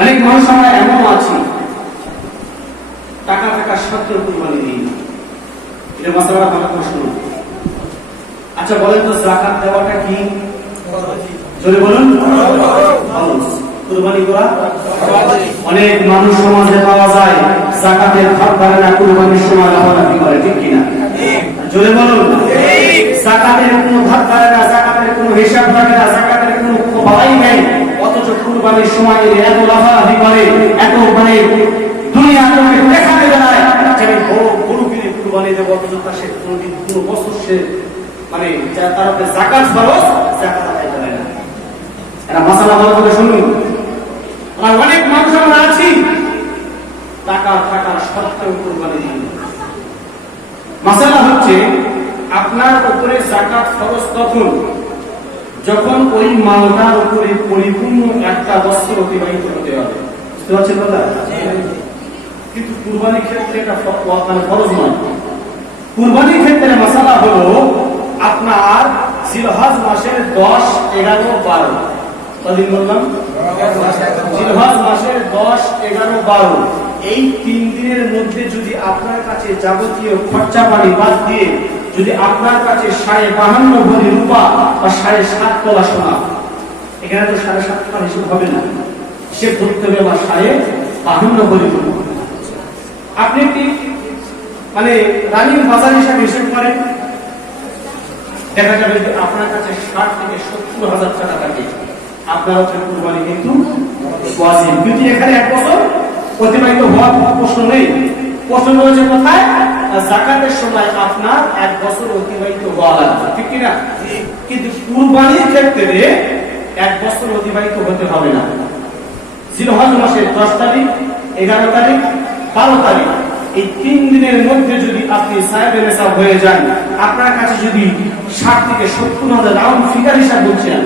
অনেক মানুষ আমরা এমন আছি টাকা টাকা সত্ত্বেও কুরবানি দিই না। এটা মাসালা ভালো প্রশ্ন। আচ্ছা বলেন তো যাকাত দেওয়াটা কি? জোরে বলুন। কুরবানি করা অনেক মানুষ সমাজে পাওয়া যায় যাকাতের ভাগ করে না, কুরবানির সময় লাফালাফি করে, ঠিক কিনা? জোরে বলুন। যাকাতের কোনো ভাগ করে না, যাকাতের কোনো হিসাব রাখে না, যাকাতের কোনো খবরই নেই, অথচ কুরবানির সময় এত লাফালাফি করে, এত মানে দুনিয়া তোমাকে দেখাতে বেড়ায় যে আমি বড় গরু কিনে কুরবানি দেবো, অথচ তার সে কোনোদিন কোনো বছর সে মানে তার উপরে যাকাত ফরজ, যাকাত আদায় করে না। এটা মাসালা ভালো করে শুনুন। আর অনেক মানুষ আমরা আছি টাকা টাকা সত্ত্বেও কুরবানি দিই না। মাসালা হচ্ছে আপনার উপরে যাকাত ফরজ তখন যখন ওই মালটার উপরে পরিপূর্ণ একটা বছর অতিবাহিত হতে হবে। বুঝতে পারছেন কথা? কিন্তু কুরবানির ক্ষেত্রে এটা ফরজ নয়। কুরবানির ক্ষেত্রে মাসালা হলো আপনার জিলহজ মাসের 10, 11, 12 কদিন বললাম? জিলহজ মাসের 10, 11, 12 এই 3 দিনের মধ্যে যদি আপনার কাছে যাবতীয় খরচা পানি বাদ দিয়ে যদি আপনার কাছে 52.5 ভরি রূপা বা 7.5 তোলা সোনা, এখানে তো 7.5 তোলা হিসেব হবে না, সে ধরতে হবে বা 52 ভরি রূপা। আপনি কি মানে রানিং বাজার হিসেব করেন, দেখা যাবে যে আপনার কাছে 60 থেকে 70 হাজার টাকা থাকে, আপনার উপরে কুরবানি কিন্তু ওয়াজিব। কিন্তু এখানে 1 বছর অতিবাহিত হওয়ার প্রশ্ন নেই। প্রশ্ন রয়েছে কোথায়? যাকাতের সময় আপনার 1 বছর অতিবাহিত হওয়া লাগবে, ঠিক কিনা? কিন্তু কুরবানির ক্ষেত্রে 1 বছর অতিবাহিত হতে হবে না। জিলহজ মাসের 10 তারিখ, 11 তারিখ, 12 তারিখ এই 3 দিনের মধ্যে যদি আপনি সাহেবে নেশাব হয়ে যান, আপনার কাছে যদি 60 থেকে 70 হাজার, রাউন্ড ফিগার হিসাব বলছেন,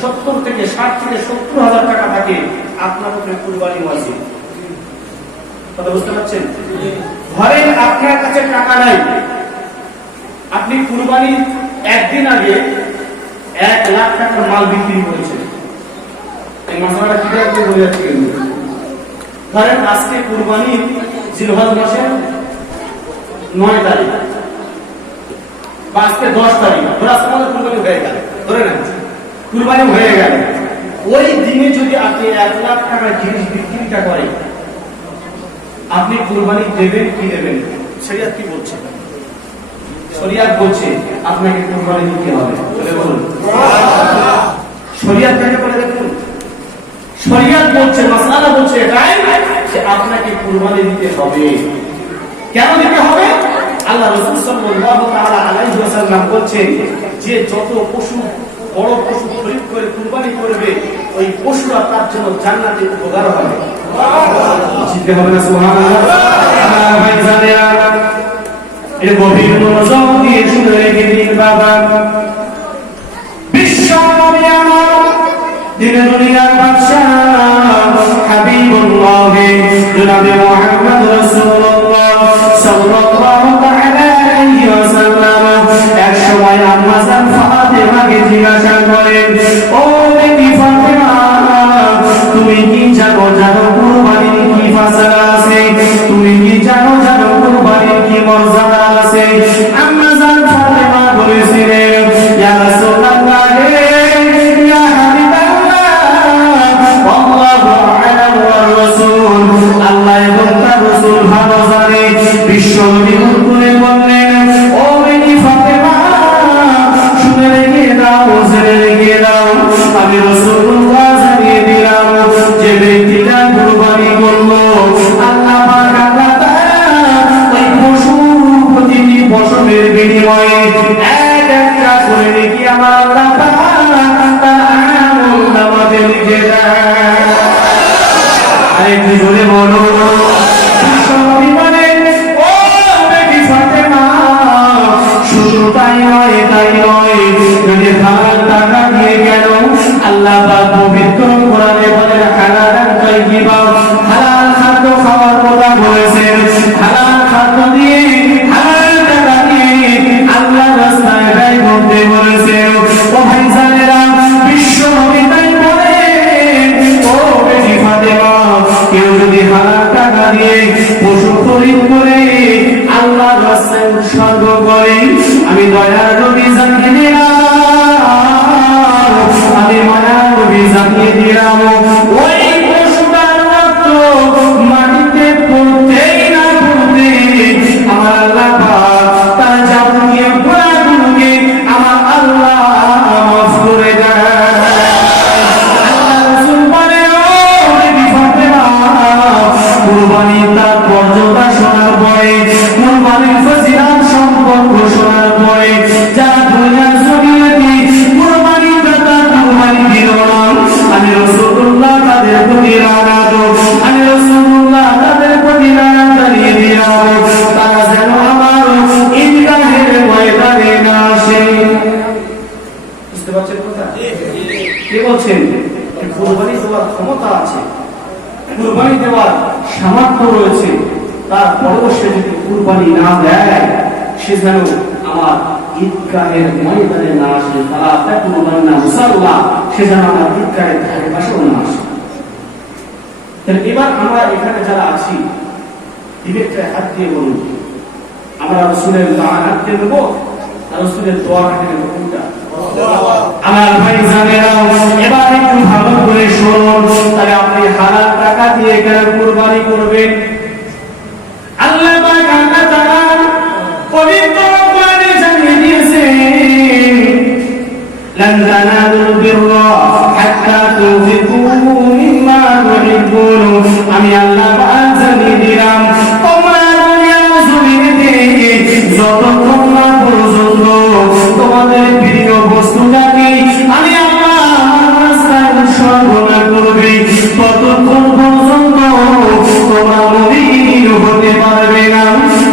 70 থেকে 60 থেকে 70 হাজার টাকা থাকে, আপনার উপরে কুরবানি ওয়াজিব। কথা বুঝতে পারছেন? ধরেন আপনার কাছে টাকা নাই, আপনি কুরবানির একদিন আগে 1 লাখ টাকার মাল বিক্রি করেছেন। এই মাসলাটা কি দেখতে বলে যাচ্ছে? ধরেন আজকে কুরবানি জিলহজ মাসের 9 তারিখ বা আজকে 10 তারিখ, ধরে আজকে আমাদের কুরবানি হয়ে গেল, ধরে না কুরবানি হয়ে গেল, ওই দিনে যদি আপনি 1 লাখ টাকার জিনিস বিক্রিটা করেন, আপনি কুরবানি দেবেন কি দেবেন? শরীয়ত কি বলছে? শরীয়ত বলছে আপনাকে কুরবানি দিতে হবে। বলুন শরীয়ত কাকে বলে? দেখুন শরীয়ত বলছে, মাসআলা বলছে এটাই যে আপনাকে কুরবানি দিতে হবে। কেন দিতে হবে? আল্লাহ রাসূল সাল্লাল্লাহু তাআলা আলাইহি ওয়াসাল্লাম বলছেন যে যত পশু বড় পশু খরিদ করে কুরবানি করবে, ওই পশুরা তার জন্য জান্নাতে উপকার হবে। জিতে হবে না? সুবহানাল্লাহ। ভাই জানেরা এই গভীর মনোযোগ দিয়ে শুনে রেখে দিন বাবা। বিশ্ব নবী আমার দিনে দুনিয়ার বাদশা হাবিবুল্লাহ জনাবে মুহাম্মদ রাসূলুল্লাহ সাল্লাল্লাহু তাআলা আলাইহি ওয়াসাল্লাম এক সময় আম্মা জান ফাতেমাকে জিজ্ঞাসা করেন, ও বেটি ফাতেমা, তুমি কি জানো কুরবানির কি ফাসালা আছে? তুমি কি জানো কুরবানির কি মর্যাদা আছে? আম্মা জান ফাতেমা বলেছিলেন, ইয়া রাসূলুল্লাহ, ইয়া হাবিবাল্লাহ, আল্লাহু আ'লাম ওয়া রাসূল, আল্লাহ এবং তার রাসূল ভালো জানে। বিশ্বনবী করে বললেন, ও বেটি ফাতেমা, শুনে রেখে দাও, জেনে রেখে দাও, আমি রাসূলুল্লাহ জানিয়ে দিলাম যে ব্যক্তিটা কুরবানি করলো, আল্লাহ পাক আল্লাহ তাআলা ওই পশু প্রতিটি পশমের বিনিময়ে একটা করে নাকি আমার আল্লাহ পাক তার আমল নামাতে লিখে দেয়। আরেকটু জোরে বলো। বিশ্বনবী বলেন, ও বেটি ফাতেমা, শুধু তাই নয়, যদি হালাল টাকা দিয়ে গেল, আল্লাহ পাক পবিত্র কোরআনে বলেন হালালান তাইয়্যিবা, হালাল খাদ্য খাওয়ার কথা বলেছেন। হালাল খাদ্য দিয়ে, হালাল টাকা দিয়ে আল্লাহর রাস্তায় ব্যয় করতে বলেছেন। ও ভাই জানেরা, বিশ্ব নবী তাই বলেন, ও বেটি ফাতেমা, দিয়ে পশু খরিদ করে আল্লাহর রাস্তায় উৎসর্গ করে। আমি দয়ার নবী জানিয়ে দিলাম, আমি মায়ার নবী জানিয়ে দিলাম, ওই পশুটার রক্ত মাটিতে পড়তেই না পড়তে আমার আল্লাহ পাক তার যাবতীয় গুনাহগুলোকে আমার আল্লাহ মাফ করে দেয়। কুরবানি তার মর্যাদা শোনার পরে, কুরবানির ফজিলত সম্পর্ক শোনার পরে যারা দুনিয়ার জমিনে কুরবানি দাতা কুরবানি দিল না, আমি রাসূলুল্লাহ তাদের প্রতি লানত, আমি রাসূলুল্লাহ তাদের প্রতি লানত জানিয়ে দিলাম, তারা যেন আমার ঈদগাহের ময়দানে না আসে। বুঝতে পারছেন কথা? কে বলছেন? কুরবানি দেওয়ার ক্ষমতা আছে, কুরবানি দেওয়ার সামর্থ্য রয়েছে, তারপরেও সে যদি কুরবানি না দেয় সে যেন আমার ঈদগাহের ময়দানে না আসে, তারা তাকুরবান্না মুসাল্লাহ, সে যেন আমার ঈদগাহের ধারে পাশেও না আসে। এবার আমরা এখানে যারা আছি বিবেকটা হাত দিয়ে বলুন, আমরা রাসূলের লানত দেব আর রাসূলের দোয়া নেব কোনটা? আমার ভাই জানেরা, এবার একটু ভালো করে শুনুন, তাহলে আপনি হালাল টাকা দিয়ে কেন কুরবানি করবেন? আল্লাহ পাক আল্লাহ তাআলা পবিত্র কোরআনে জানিয়ে দিয়েছেন, লান তানালুল বিররা হাত্তা তুনফিকু মিম্মা তুহিব্বুন। আমি আল্লাহ পাক জানিয়ে দিলাম, তোমরা দুনিয়ার জমিনে যতক্ষণ না পর্যন্ত তোমাদের প্রিয় বস্তুটাকে আমি আল্লাহ আমার রাস্তায় উৎসর্গ না করবে, ততক্ষণ পর্যন্ত তোমরা মুমিন হতে পারবে না।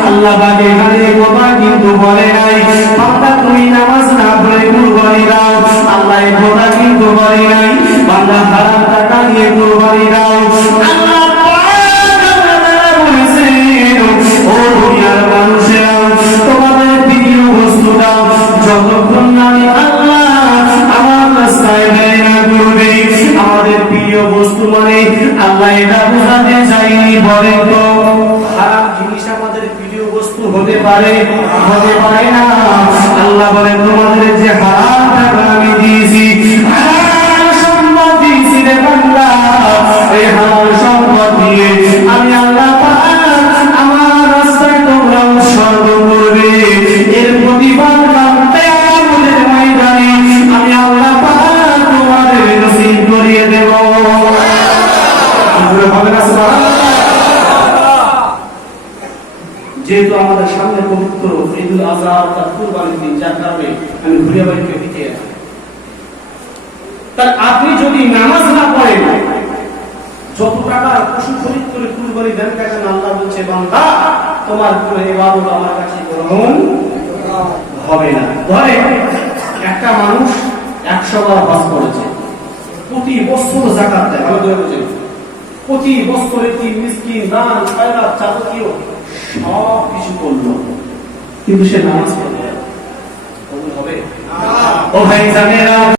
আল্লাহ পাক এখানে কথা কিন্তু বলে নাই বান্দা তুমি নামাজ না পড়ে কুরবানি দাও, আল্লাহ এই কথা কিন্তু বলে নাই বান্দা হারাম টাকা দিয়ে কুরবানি দাও। আল্লাহ পাক বলেছেন, ও দুনিয়ার মানুষেরা তোমাদের প্রিয় বস্তু দাও, যতক্ষণ না আমি আল্লাহ আমার রাস্তায় ব্যয় না করবে। আমাদের প্রিয় বস্তু মানে আল্লাহ এটা বোঝাতে চাইনি, বলে তো হারাম জিনিস আমাদের প্রিয় বস্তু হতে পারে না। আল্লাহ বলে তোমাদের যে হারাম টাকা আমি দিয়েছি, হারাম সম্পদ দিয়েছি রে বান্দা, এই হারাম সম্পদ দিয়ে আমি আল্লাহ পাক আমার রাস্তায় তোমরা উৎসর্গ করবে, এর প্রতিফল কিয়ামতের ময়দানে আমি আল্লাহ পাক তোমাদের নসিব করিয়ে দেব। যেহেতু আমাদের সামনে পবিত্র ঈদুল আযহা অর্থাৎ কুরবানির দিন, যার কারণে আমি ঘুরে বাড়িতে দিতে আসি, তার আপনি যদি নামাজ না পড়েন, যত টাকা পশু খরিদ করে কুরবানি দেন কেন, আল্লাহ বলছে বান্দা তোমার পুরো ইবাদত আমার কাছে গ্রহণ হবে না। ধরে একটা মানুষ 100 বার হজ করেছে, প্রতি বছর যাকাত দেয়, ভালো করে বুঝেন, প্রতি বছর এতিম মিসকিন দান খয়রাত যাবতীয় সব কিছু করলো, কিন্তু সে নামাজ পড়ে না, হবে? ও ভাই জানেরা,